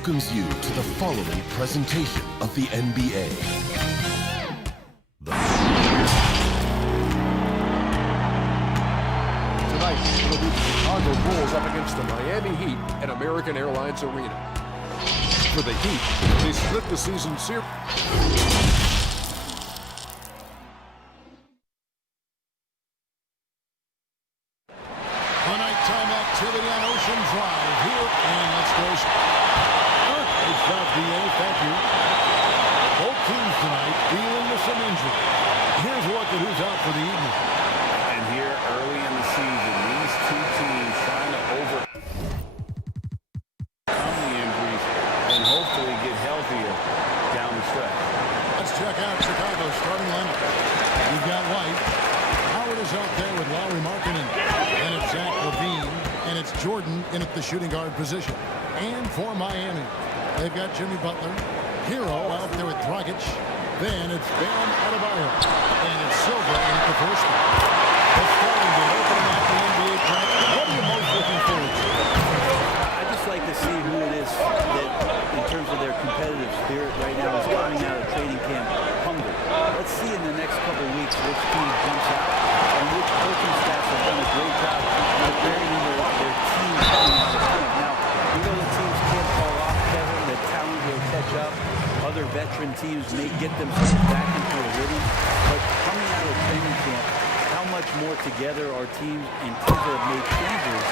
welcomes you to the following presentation of the NBA. Tonight, it'll be the Chicago Bulls up against the Miami Heat at American Airlines Arena. For the Heat, they split the season series. Nighttime activity on Ocean Drive here, and let's go. It's out VA, thank you. Both teams tonight dealing with some injury. Here's a look at who's out for the evening. And here early in the season, these two teams trying to overcome the injuries and hopefully get healthier down the stretch. Let's check out Chicago's starting lineup. You've got White. Howard is out there with Lowry Markkinen. And it's Zach LaVine. And it's Jordan in at the shooting guard position. And for Miami, they've got Jimmy Butler. Hero out there with Dragic. Then it's Bam Adebayo. And it's Silva in at the first one. The starting game opening up the NBA bracket. What are you most looking forward to? I just like to see who it is that, in terms of their competitive spirit right now, is coming out of training camp hungry. Let's see in the next couple of weeks which team jumps out and which coaching staffs have done a great job preparing their team coming out of camp. Now, we know the teams can't fall off, Kevin. The talent will catch up. Other veteran teams may get themselves back into a rhythm. But coming out of training camp, how much more together are teams and teams that have made changes?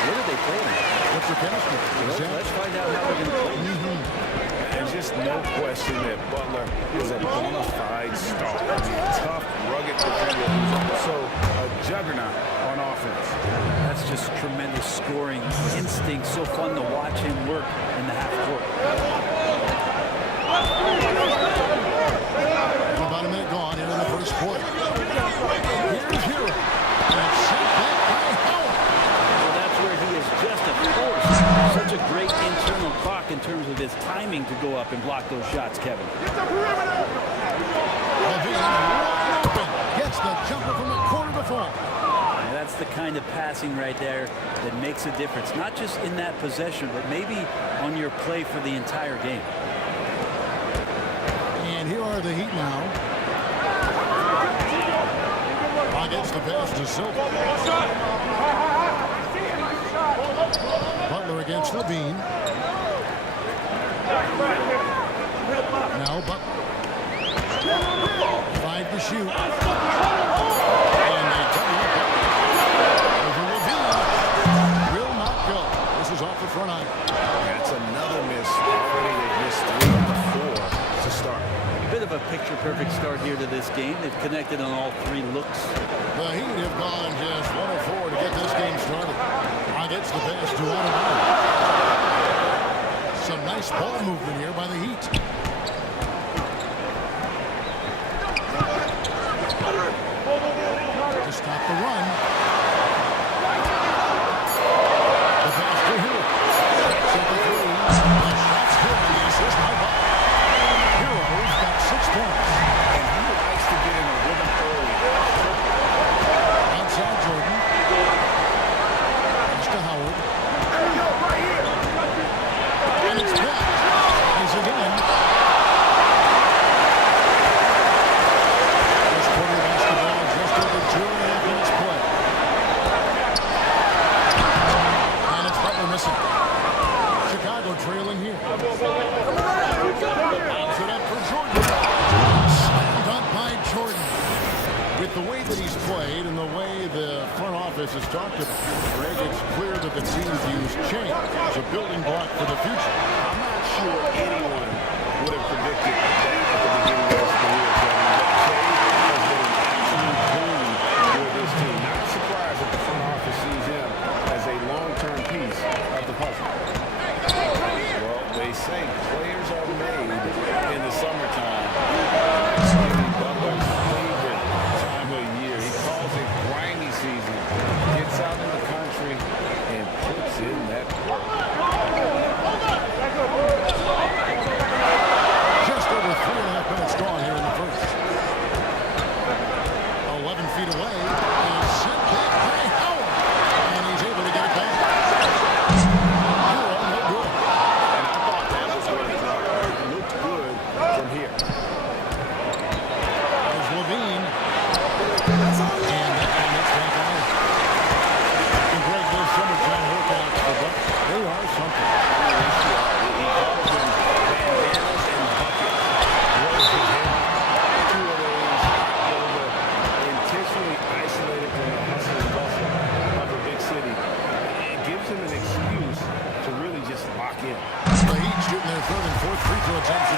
What are they playing? What's your chemistry? Let's find out how they're going to play. There's just no question that Butler is a bona fide star. I mean, tough, rugged defender who's also a juggernaut on offense. That's just tremendous scoring instinct. So fun to watch him work in the half court. About a minute gone here in the first quarter. Here's Hero. And sent back by Howard. Well, that's where he is just a force. Such a great internal clock in terms of his timing to go up and block those shots, Kevin. LaVine wide open. Gets the jumper from the corner to fall. And that's the kind of passing right there that makes a difference. Not just in that possession, but maybe on your play for the entire game. And here are the Heat now. Gets the pass to Silva. Butler against LaVine. Now Butler. 5 to shoot. And they double up. Over LaVine. Will not go. This is off the front iron. That's another miss. Already they've missed 3 out of 4 to start. Bit of a picture-perfect start here to this game. They've connected on all 3 looks. The Heat have gone just 1 of 4 to get this game started. Gets the pass to Adebayo. Some nice ball movement here by the Heat. To stop the run. The pass to Hill. Set the 3. The shot's good. The assist by Butler. Hero's got 6 points. And he likes to get in a rhythm early. Outside Jordan. Pass to Howard. And it's blocked. He's again. First quarter basketball just over 2.5 minutes play. And it's Butler missing. Chicago trailing here. Bounce it up for Jordan. Slammed up by Jordan. With the way that he's played and the way the front office has talked about, Greg, it's clear that the team's views change as a building block for the future. I'm not sure anyone would have predicted that at the beginning of his career, Kevin. But Jay has been an absolute boon for this team. Not surprised that the front office sees him as a long-term piece of the puzzle. Well, they say players are made in the summertime. Jimmy Butler's favorite time of year. He calls it grimy season. Gets out in the country and puts in that work. Just over 3.5 minutes gone here in the first. 11 feet away. And sent back by Howard. And he's able to get it back. Hero, no good. And I thought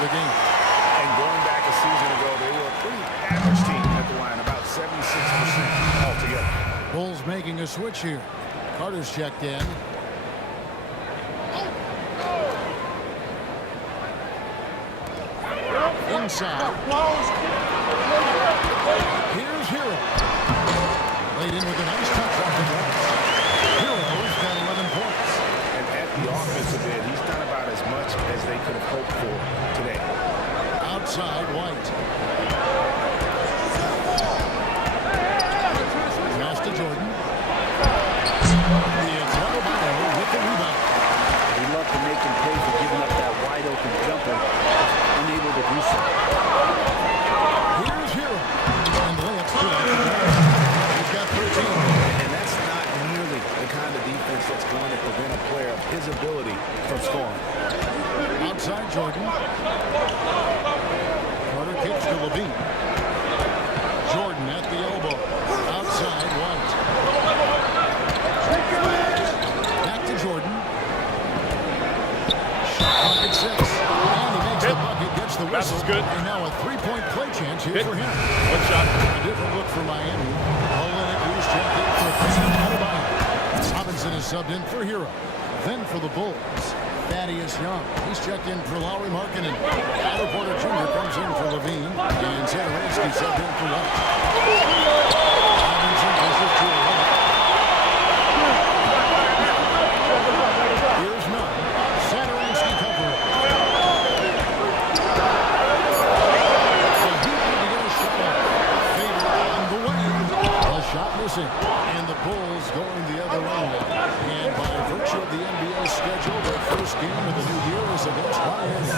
the game. And going back a season ago, they were a pretty average team at the line, about 76% altogether. Bulls making a switch here. Carter's checked in. Inside. Here's Hero. Laid in with a nice touch off the glass. Hero's got 11 points. And at the offensive end, he's done about as much as they could have hoped for today. Outside, White. Pass to Jordan. It's Adebayo with the rebound. We love to make him pay for giving up that wide open jumper. Unable to do so. Here's Hero. And the layup's good. He's got 13. And that's not nearly the kind of defense that's going to prevent a player of his ability from scoring. Outside Jordan. Carter kicks to Levine. Jordan at the elbow. Outside White. Back to Jordan. Shot clock at 6. And he makes the bucket, gets the whistle. That's good. And now a three-point play chance here for him. One shot. A different look for Miami. Olenek who's checked in for Adebayo. Robinson is subbed in for Hero. Then for the Bulls, Thaddeus Young. He's checked in for Lauri Markkanen. Otto Porter Jr. comes in for Levine. And Satoransky subbed in for White. Robinson pushes to 11. Here's none. Satoransky covering. The Heat need to get a shot up. Fader on the way. A shot missing. And the Bulls going the other way. And by virtue of the NBA schedule, their first game of the new year is against Miami.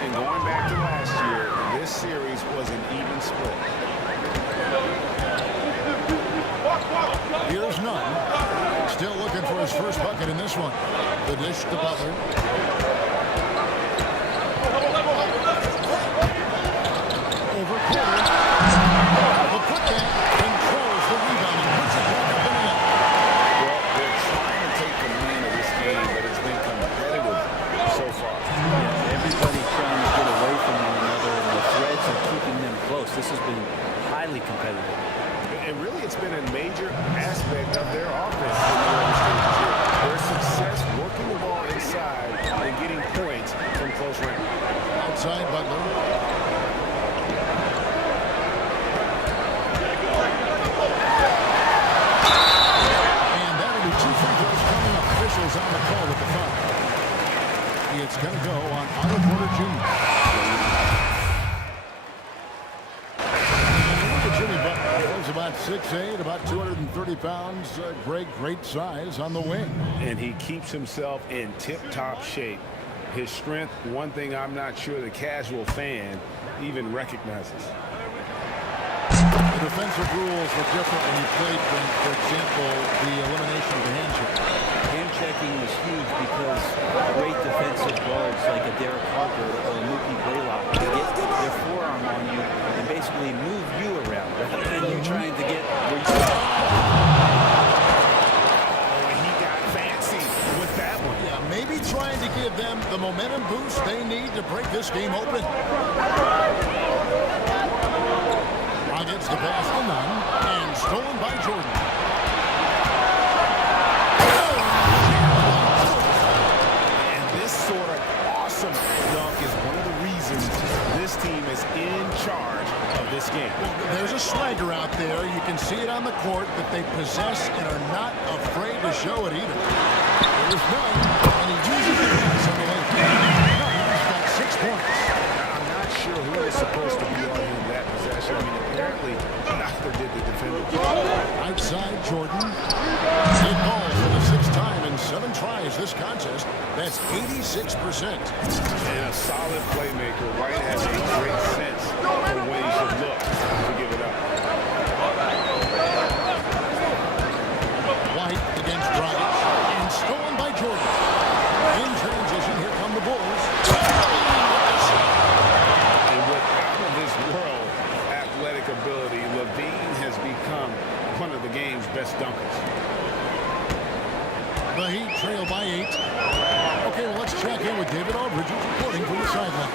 And going back to last year, this series was an even split. Here's none. Still looking for his first bucket in this one. The dish to Butler. Over Porter. The putback controls the rebound and puts it back up in the net. Well, they're trying to take command of this game, but it's been competitive so far. Everybody's trying to get away from one another, and the threads are keeping them close. This has been highly competitive. And really, it's been a major aspect of their offense in the early stages here. Their success working the ball inside and getting points from close range. Outside Butler. And that'll be 2 free throws coming up. Officials on the call with the foul. It's going to go on Otto Porter Jr. Jimmy Butler is about 6'8", about 230 pounds. Great size on the wing. And he keeps himself in tip-top shape. His strength, one thing I'm not sure the casual fan even recognizes. The defensive rules were different when you played, for example, the elimination of the handshake. Hand checking was huge because great defensive guards like a Derek Harper or a Mookie Blaylock can get their forearm on you and basically move you around rather than you trying to get where you are. Oh, and he got fancy with that one. Yeah, maybe trying to give them the momentum boost they need to break this game open. Gets the pass to none and stolen by Jordan. And this sort of awesome dunk is one of the reasons this team is in charge of this game. There's a swagger out there. You can see it on the court that they possess and are not afraid to show it either. There's none, and he uses the pass on the way. He's got 6 points. I'm not sure who is supposed to be on in that possession. I mean, apparently neither did the defender. Outside Jordan. It falls for the 6th time in 7 tries this contest. That's 86%. And a solid playmaker. White has a great sense for when he should look to give it up. White against Dragic. And stolen by Jordan. In transition, here come the Bulls. And with out of this world athletic ability, Levine has become one of the game's best dunkers. The Heat trail by 8. Okay, well, let's check in with David Aldridge, who's reporting from the sideline.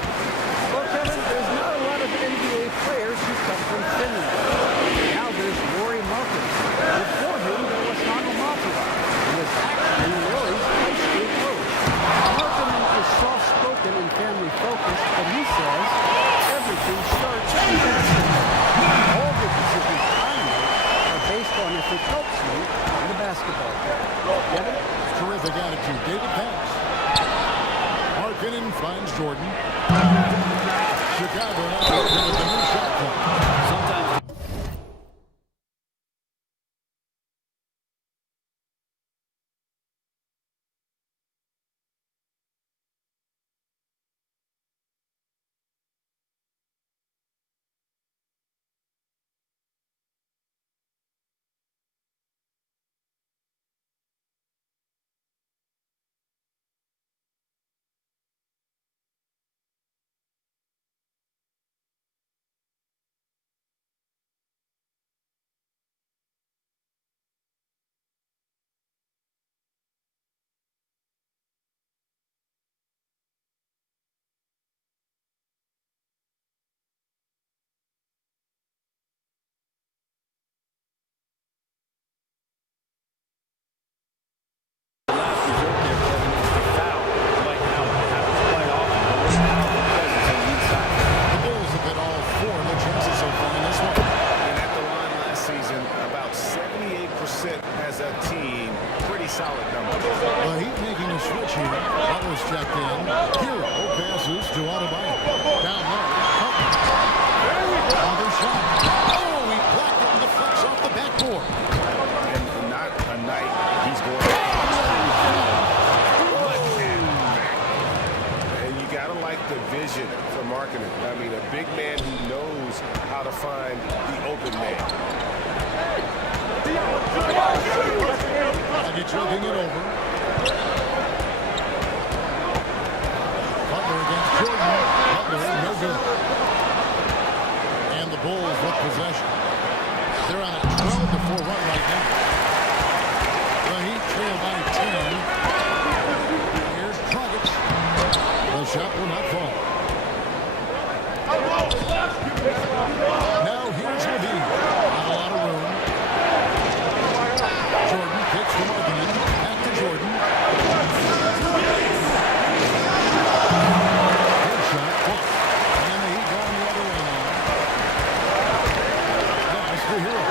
for marketing. I mean, a big man who knows how to find the open man. It's looking it over. Butler against Jordan. Butler, no good. And the Bulls with possession. They're on a 12-4 run right now. The Heat trail by 10. Here's Dragic. The shot will not fall. Now here's Levine. Not a lot of room. Jordan picks to Markkanen. Back to Jordan. Good shot. And the Heat going the other way now. That's the hero.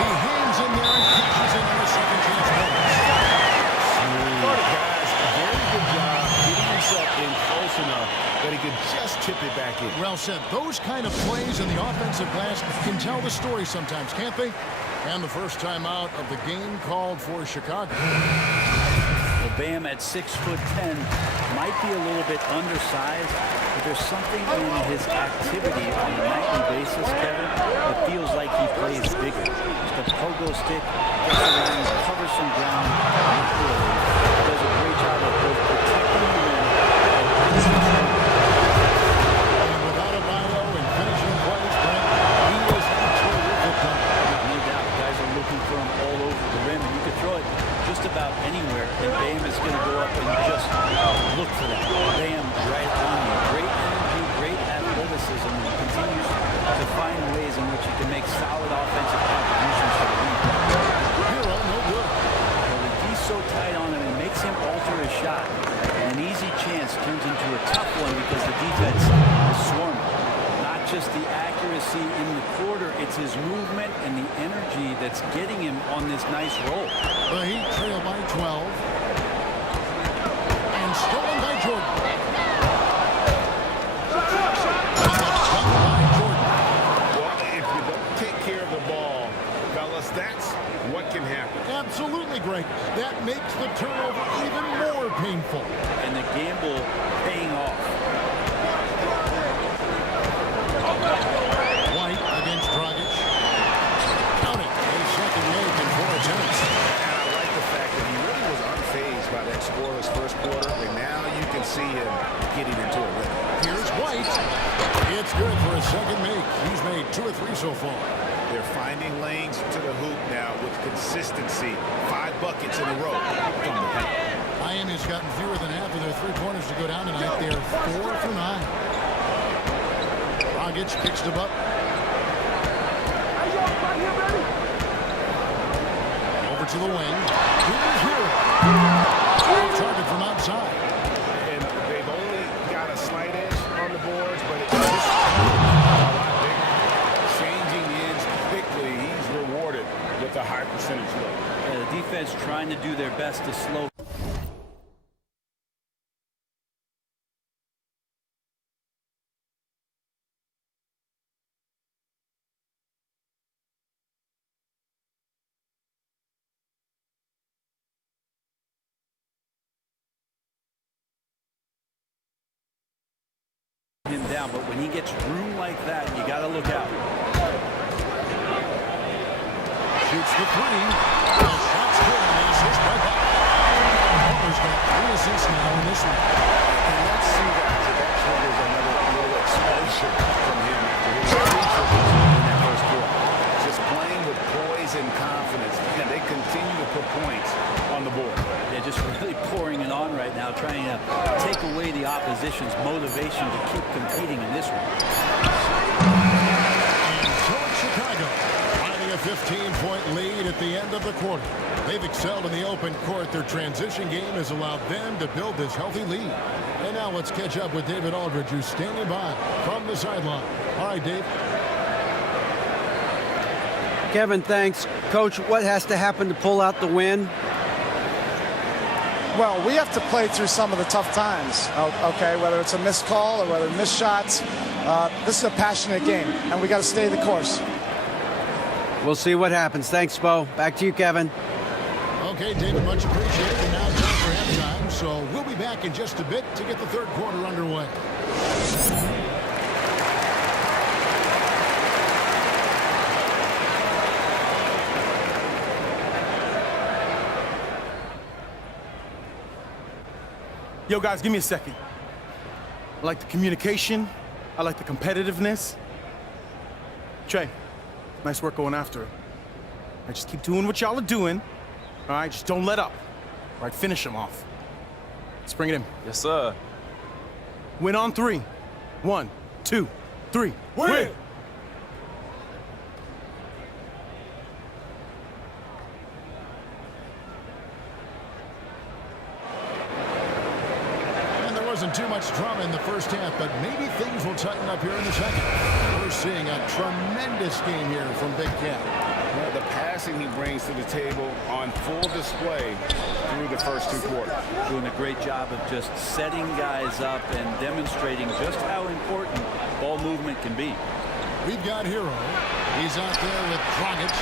He hangs in there and catches in on a second chance pass. Guys, very good job getting himself in close enough that he could just tip it back in. Well said. Those kind of plays in the offensive glass can tell the story sometimes, can't they? And the first time out of the game called for Chicago. Well, Bam at 6'10" might be a little bit undersized, but there's something in his activity on a nightly basis, Kevin, that feels like he plays bigger. Just a pogo stick, gets around, covers some ground, not really. Does a great job of both protecting the rim and And without a bio and finishing plays, Brent, he is a terrific player. no doubt, guys are looking for him all over the rim, and you can throw it just about anywhere, and Bam is going to go up and just look for that. Bam right on you. Great energy, great athleticism, and continues to find ways in which he can make solid offensive contributions to the league. Hero, no good. Well, he's so tight on him, it makes him alter his shot. And an easy chance turns into a tough one because the defense is swarming. Not just the accuracy in the quarter, it's his movement and the energy that's getting him on this nice roll. The Heat trail by 12. And stolen by Jordan. And that's done by Jordan. Well, if you don't take care of the ball, fellas, that's what can happen. Absolutely great. That makes the turnover even more painful. And the gamble paying off. White against Dragic. Count it. A second make in 4 attempts. And I like the fact that he really was unfazed by that scoreless first quarter, and now you can see him getting into a rhythm. Here's White. It's good for a second make. He's made 2 or 3 so far. They're finding lanes to the hoop now with consistency. 5 buckets in a row from the paint. Miami's gotten fewer than half of their 3-pointers to go down tonight. They're 4 for 9. Dragic picks them up. Over to the wing. Here's Hero. Target from outside. And they've only got a slight edge on the boards, but it's just a lot bigger. Changing the ends quickly, he's rewarded with a high percentage look. The defense trying to do their best to slow him down, but when he gets room like that, you got to look out. Shoots the 3. The shot's good. And the assist by Butler. Butler's got 3 assists now in this one. And let's see that triggers another little explosion from him after his 3 triples in that first quarter. Just playing with poise and confidence, and they continue to put points on the board. They're just really pouring it on right now, trying to take away the opposition's motivation to keep competing in this one. And so it's Chicago, finding a 15-point lead at the end of the quarter. They've excelled in the open court. Their transition game has allowed them to build this healthy lead. And now let's catch up with David Aldridge, who's standing by from the sideline. All right, Dave. Kevin, thanks. Coach, what has to happen to pull out the win? Well, we have to play through some of the tough times, okay, whether it's a missed call or whether missed shots. This is a passionate game, and we got to stay the course. We'll see what happens. Thanks, Bo. Back to you, Kevin. Okay, David, much appreciated. And now time for halftime, so we'll be back. back in just a bit to get the third quarter underway. Yo, guys, give me a second. I like the communication. I like the competitiveness. Trey, nice work going after it. All right, just keep doing what y'all are doing. All right, just don't let up. All right, finish them off. Let's bring it in. Yes, sir. Win on 3. 1, 2, 3. Win! Wasn't too much drama in the first half, but maybe things will tighten up here in the second. We're seeing a tremendous game here from Big Cat. Well, the passing he brings to the table on full display through the first 2 quarters. Doing a great job of just setting guys up and demonstrating just how important ball movement can be. We've got Hero. He's out there with Dragic.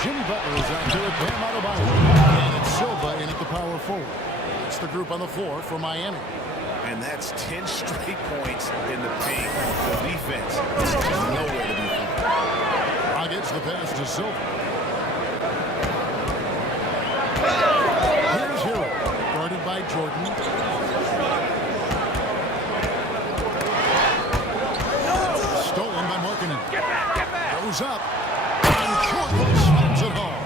Jimmy Butler is out there with Bam Adebayo. And it's Silva in at the power forward. It's the group on the floor for Miami. And that's 10 straight points in the paint. The defense is nowhere to be found. Dragic, the pass to Silva. Here's Hero, guarded by Jordan. Stolen by Markkanen. Goes up. And Jordan slams it home.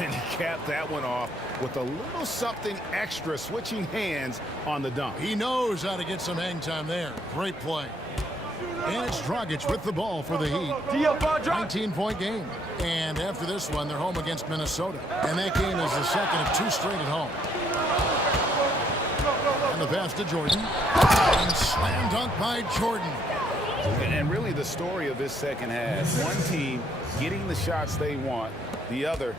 And he capped that one off with a little something extra, switching hands on the dunk. He knows how to get some hang time there. Great play. And it's Dragic with the ball for the Heat. 19-point game. And after this one, they're home against Minnesota. And that game is the second of 2 straight at home. And the pass to Jordan. And slam dunk by Jordan. And really the story of this second half. One team getting the shots they want, the other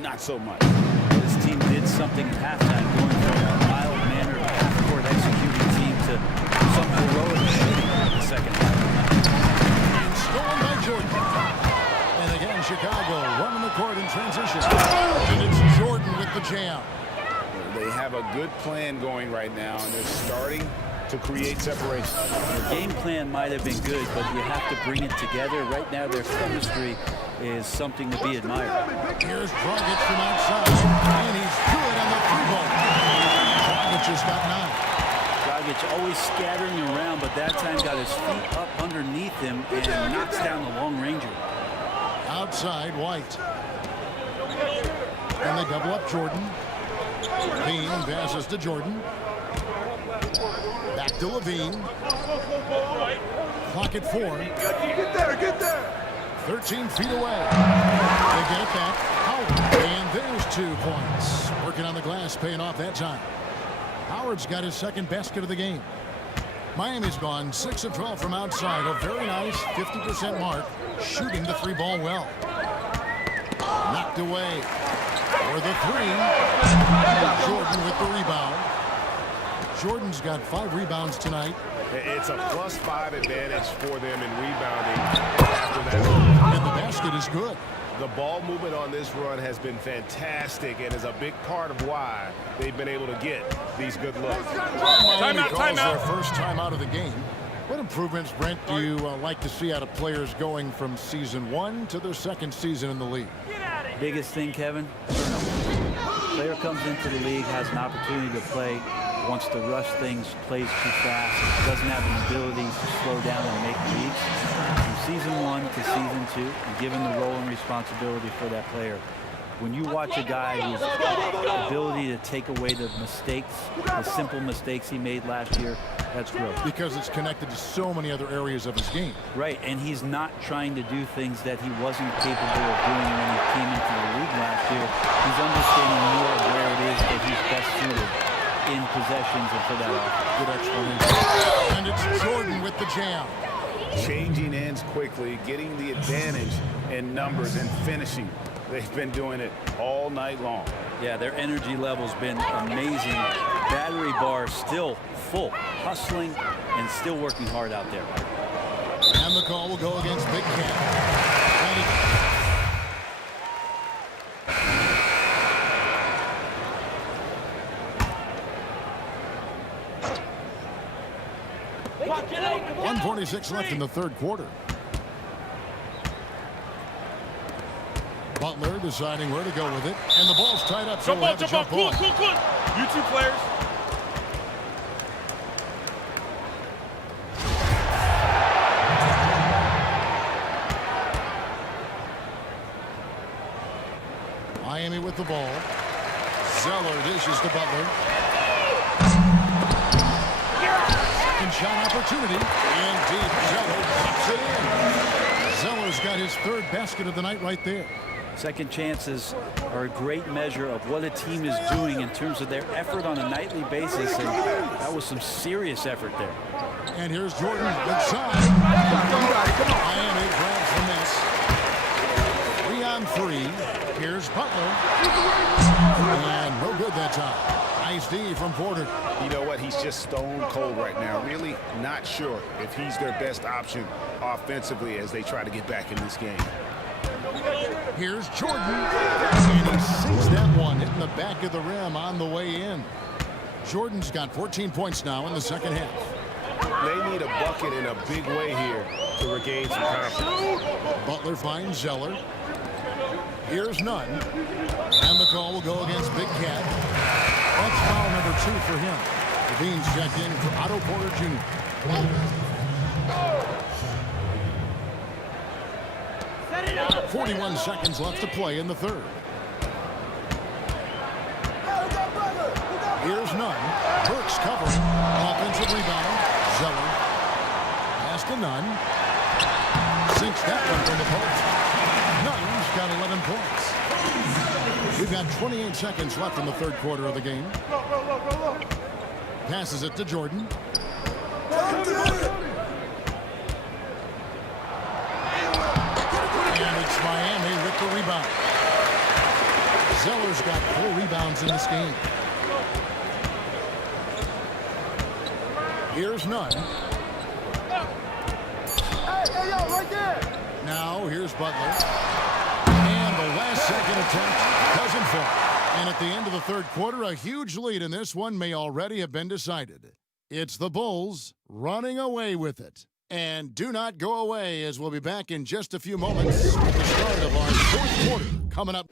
not so much. This team did something at halftime, going from a mild-mannered half-court executing team to some heroic shooting in the second half. And stolen by Jordan. And again, Chicago running the court in transition. And it's Jordan with the jam. They have a good plan going right now, and they're starting to create separation. The game plan might have been good, but you have to bring it together. Right now, their chemistry is something to be admired. Here's Dragic from outside, and he's good on the 3-ball. Dragic has got 9. Dragic always scattering around, but that time got his feet up underneath him and knocks down the long ranger. Outside, White. And they double up Jordan. Levine passes to Jordan. Back to Levine. Clock at 4. Get there. 13 feet away. They get it back. Howard. And there's 2 points. Working on the glass, paying off that time. Howard's got his second basket of the game. Miami's gone 6 of 12 from outside. A very nice 50% mark. Shooting the 3-ball well. Knocked away. For the 3. Jordan with the rebound. Jordan's got 5 rebounds tonight. It's a +5 advantage for them in rebounding after that. And the basket is good. The ball movement on this run has been fantastic and is a big part of why they've been able to get these good looks. Miami calls their first time out of the game. What improvements, Brent, do you like to see out of players going from season 1 to their second season in the league? Biggest thing, Kevin, player comes into the league, has an opportunity to play, wants to rush things, plays too fast, doesn't have an ability to slow down and make reads. From season 1 to season 2, and given the role and responsibility for that player, when you watch a guy whose ability to take away the mistakes, the simple mistakes he made last year, that's growth. Because it's connected to so many other areas of his game. Right, and he's not trying to do things that he wasn't capable of doing when he came into the league last year. He's understanding more of where it is that he's best suited in possessions and for that off. Good explanation. And it's Jordan with the jam. Changing ends quickly, getting the advantage in numbers and finishing. They've been doing it all night long. Yeah, their energy level's been amazing. Battery bar still full, hustling and still working hard out there. And the call will go against Big Cat. 1:46 left in the third quarter. Butler deciding where to go with it. And the ball's tied up, so we'll have to jump ball. Cool. You two players. Miami with the ball. Zeller dishes to Butler. Second shot opportunity. And deep, Zeller pops it in. Zeller's got his third basket of the night right there. Second chances are a great measure of what a team is doing in terms of their effort on a nightly basis, and that was some serious effort there. And here's Jordan, good side. Miami grabs the miss. 3 on 3. Here's Butler. And no good that time. Nice D from Porter. You know what? He's just stone cold right now. Really not sure if he's their best option offensively as they try to get back in this game. Here's Jordan. And he sinks that one, hitting the back of the rim on the way in. Jordan's got 14 points now in the second half. They need a bucket in a big way here to regain some confidence. Butler finds Zeller. Here's none. And the call will go against Big Cat. That's foul number 2 for him. Levine's checked in for Otto Porter Jr. 41 seconds left to play in the third. Here's none. Burks covering. Offensive rebound. Zeller. Pass to Nunn. Sinks that one from the post. Nunn's got 11 points. We've got 28 seconds left in the third quarter of the game. Passes it to Jordan. And it's Miami with the rebound. Zeller's got 4 rebounds in this game. Here's none. Hey, yo, right there. Now here's Butler. And the last second attempt doesn't fall. And at the end of the third quarter, a huge lead in this one may already have been decided. It's the Bulls running away with it. And do not go away, as we'll be back in just a few moments with the start of our fourth quarter coming up.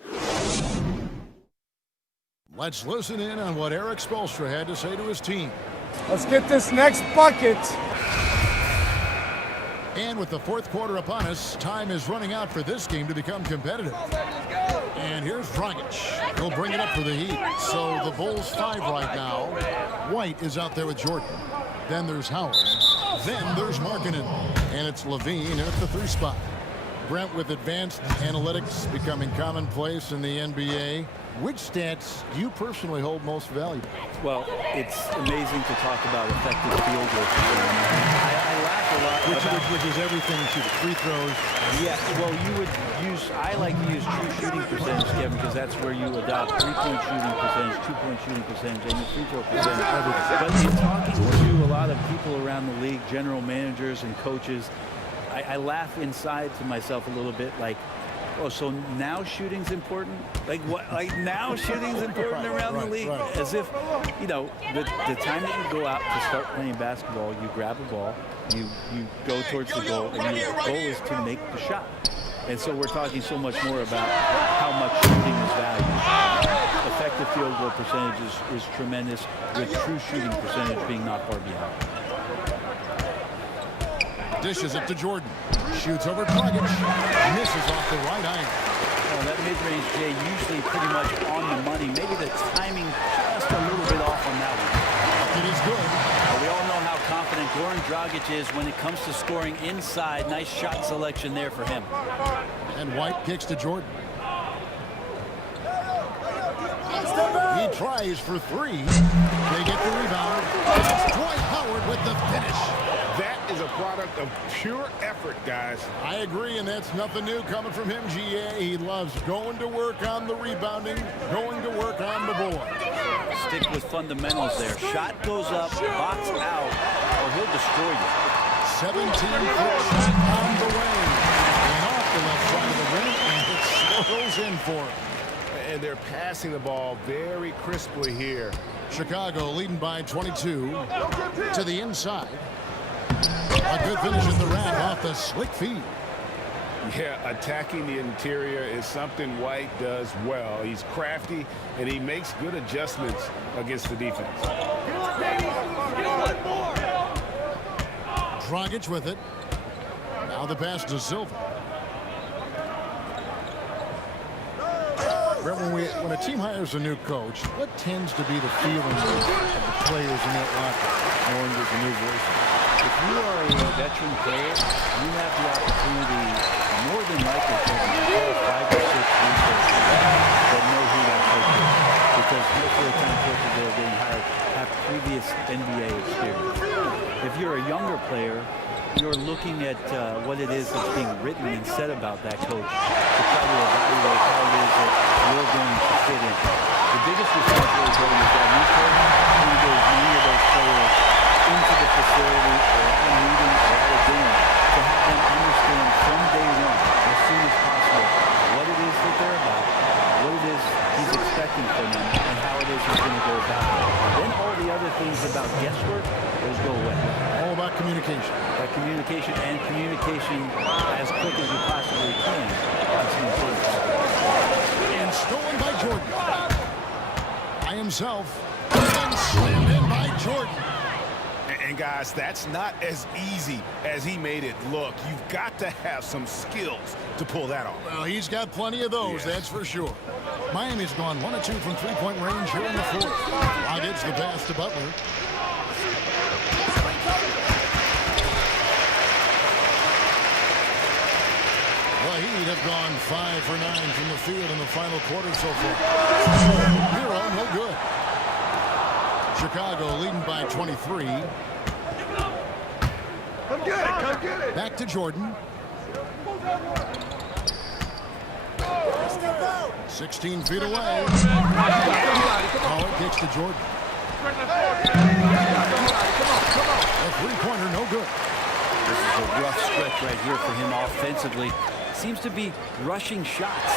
Let's listen in on what Eric Spoelstra had to say to his team. Let's get this next bucket. And with the fourth quarter upon us, time is running out for this game to become competitive. And here's Dragic. He'll bring it up for the Heat. So the Bulls 5 right now. White is out there with Jordan. Then there's Howard. Then there's Markkanen. And it's Levine at the 3 spot. Brent, with advanced analytics becoming commonplace in the NBA, which stats do you personally hold most valuable? Well, it's amazing to talk about effective field goal percentage. I laugh a lot which is everything to the free throws. Yeah, well, I like to use true shooting percentage, Kevin, because that's where you adopt 3-point shooting percentage, 2-point shooting percentage, and your free throw percentage. But in talking to a lot of people around the league, general managers and coaches, I laugh inside to myself a little bit, like, oh, so now shooting's important? Like what? Like now shooting's important around the league? Right. As if, you know, the time that you go out to start playing basketball, you grab a ball, you go towards the goal, and your goal is to make the shot. And so we're talking so much more about how much shooting is valued. Effective field goal percentage is tremendous, with true shooting percentage being not far behind. Dishes it to Jordan. Shoots over Dragic. Misses off the right angle. Well, that mid-range, Jay, usually pretty much on the money. Maybe the timing just a little bit off on that one. It is good. But we all know how confident Goran Dragic is when it comes to scoring inside. Nice shot selection there for him. And White kicks to Jordan. He tries for 3. They get the rebound. It's Dwight Howard with the finish. That is a product of pure effort, guys. I agree, and that's nothing new coming from him, GA. He loves going to work on the rebounding, going to work on the board. Stick with fundamentals there. Shot goes up, box out, or he'll destroy you. 17-foot shot on the way. And off the left side of the rim, and it swirls in for him. And they're passing the ball very crisply here. Chicago leading by 22 to the inside. A good finish at the rack off the slick feed. Yeah, attacking the interior is something White does well. He's crafty, and he makes good adjustments against the defense. Dragic with it. Now the pass to Silva. Brett, when a team hires a new coach, what tends to be the feeling of the players in that locker, knowing there's a new voice? If you are a veteran player, you have the opportunity, more than likely, to have 5 or 6 resources that know who that coach is. Because most of the time coaches that are being hired have previous NBA experience. If you're a younger player, you're looking at what it is that's being written and said about that coach to try to evaluate how it is that you're going to fit in. The biggest responsibility is that new coach enters many of those players into the facility or at a meeting or at a dinner to have them understand from day one, as soon as possible, what it is that they're about, what it is he's expecting from them, and how it is he's going to go about it. Then all the other things about guesswork, those go away. All about communication. By communication and communication as quick as you possibly can. That's an important part. And stolen by Jordan. By himself. And slammed in by Jordan. And guys, that's not as easy as he made it look. You've got to have some skills to pull that off. Well, he's got plenty of those, that's for sure. Miami's gone 1 of 2 from three-point range here in the fourth. Dragic the pass to Butler. The Heat have gone 5 for 9 from the field in the final quarter so far. Hero, no good. Chicago leading by 23. Come get it, come get it. Back to Jordan. 16 feet away. Howard kicks to Jordan. A three-pointer, no good. This is a rough stretch right here for him offensively. Seems to be rushing shots.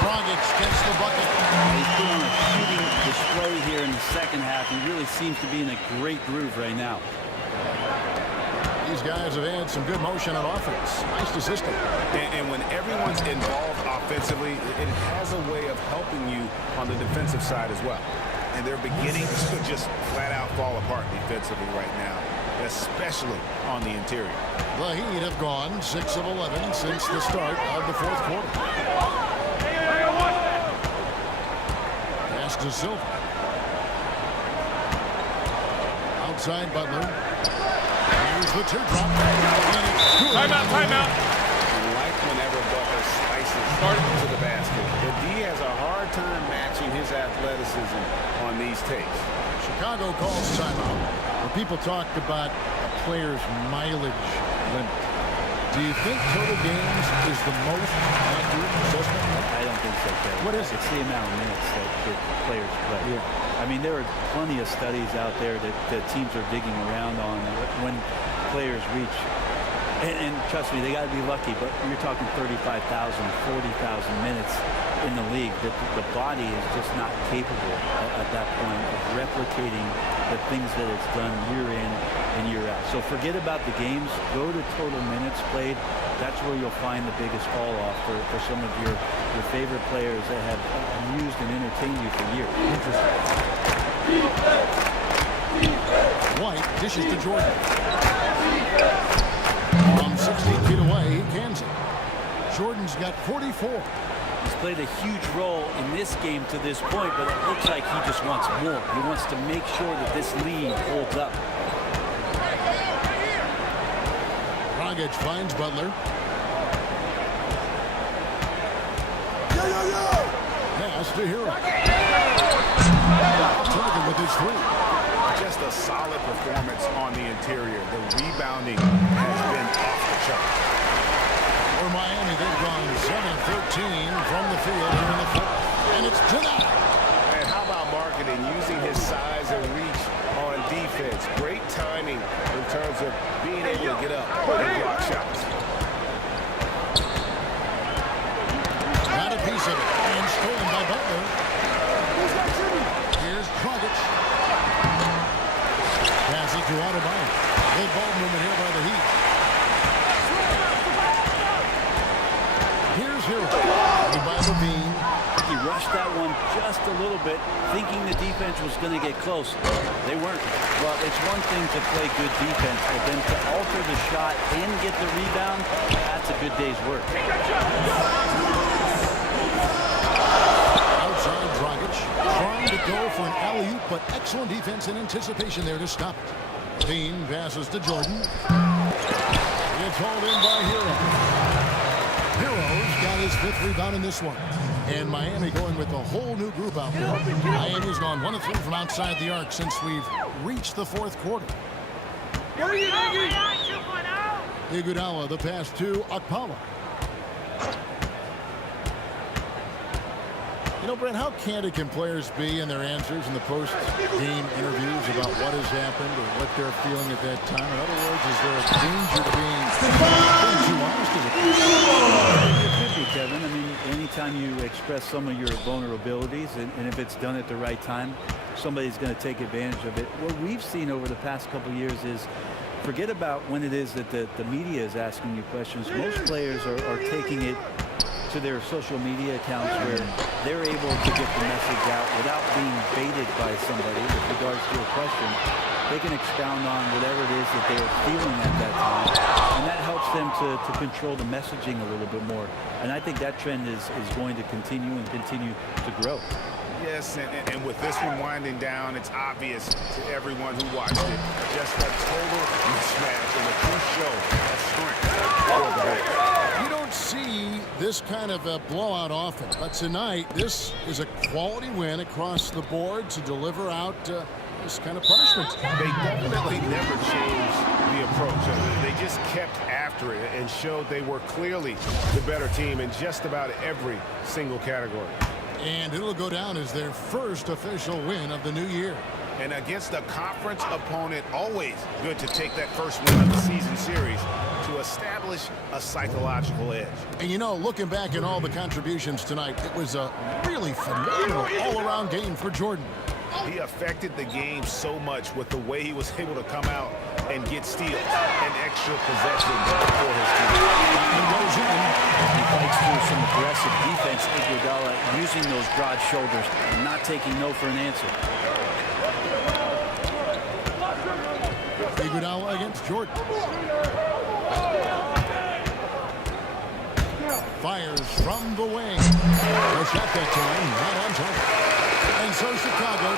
Dragic gets the bucket. He's put on a shooting display here in the second half. He really seems to be in a great groove right now. These guys have had some good motion on offense. Nice to system. And when everyone's involved offensively, it has a way of helping you on the defensive side as well. And they're beginning to just flat out fall apart defensively right now, especially on the interior. The Heat have gone 6 of 11 since the start of the fourth quarter. Pass to Silva. Outside Butler. Here's the teardrop. I Timeout. like whenever Butler slices to the basket, but D has a hard time matching his athleticism on these takes. Chicago calls timeout. When people talk about a player's mileage limit, do you think total games is the most accurate assessment? I don't think so, Kevin. What is it? It's the amount of minutes that players play. Yeah. I mean, there are plenty of studies out there that teams are digging around on when players reach. And trust me, they got to be lucky, but you're talking 35,000, 40,000 minutes in the league. The body is just not capable at that point of replicating the things that it's done year in and year out. So forget about the games. Go to total minutes played. That's where you'll find the biggest fall off for some of your favorite players that have amused and entertained you for years. White dishes to Jordan. From 16 feet away, he cans it. Jordan's got 44. He's played a huge role in this game to this point, but it looks like he just wants more. He wants to make sure that this lead holds up. Dragic finds Butler. Pass to Hero. Dragic with his 3. Just a solid performance on the interior. The rebounding has been off the chart. For Miami, they've gone 7 of 13 from the field here in the fourth. And it's denied. And how about marketing, using his size and reach on defense? Great timing in terms of being able to get up and block shots. Got a piece of it. And stolen by Butler. Here's Dragic. Pass it to Adebayo. Good ball movement here by the Heat. just a little bit, thinking the defense was going to get close. They weren't. Well, it's one thing to play good defense, but then to alter the shot and get the rebound, that's a good day's work. Outside Dragic, trying to go for an alley-oop, but excellent defense and anticipation there to stop it. Dean passes to Jordan. It's hauled in by Hero. Hero's got his 5th rebound in this one. And Miami going with a whole new group out there. Miami's gone 1 of 3 from outside the arc since we've reached the 4th quarter. Iguodala, the pass to Okpala. You know, Brent, how candid can players be in their answers in the post-game interviews about what has happened or what they're feeling at that time? In other words, is there a danger to being too honest? It could be, Kevin. I mean, anytime you express some of your vulnerabilities, and if it's done at the right time, somebody's going to take advantage of it. What we've seen over the past couple of years is, forget about when it is that the media is asking you questions. Most players are taking it to their social media accounts where they're able to get the message out without being baited by somebody with regards to a question. They can expound on whatever it is that they're feeling at that time, and that helps them to control the messaging a little bit more. And I think that trend is going to continue and continue to grow. Yes, and with this one winding down, it's obvious to everyone who watched it. Just a total mismatch and a true show of strength. You don't see this kind of a blowout often, but tonight this is a quality win across the board to deliver out this kind of punishment. They definitely never changed the approach. They just kept after it and showed they were clearly the better team in just about every single category. And it'll go down as their first official win of the new year. And against a conference opponent, always good to take that first win of the season series to establish a psychological edge. And you know, looking back at all the contributions tonight, it was a really phenomenal all-around game for Jordan. He affected the game so much with the way he was able to come out and get steals and extra possessions for his team. He goes in. He fights through some aggressive defense. Iguodala using those broad shoulders and not taking no for an answer. Iguodala against Jordan. Fires from the wing. No shot that time, not on target. And so Chicago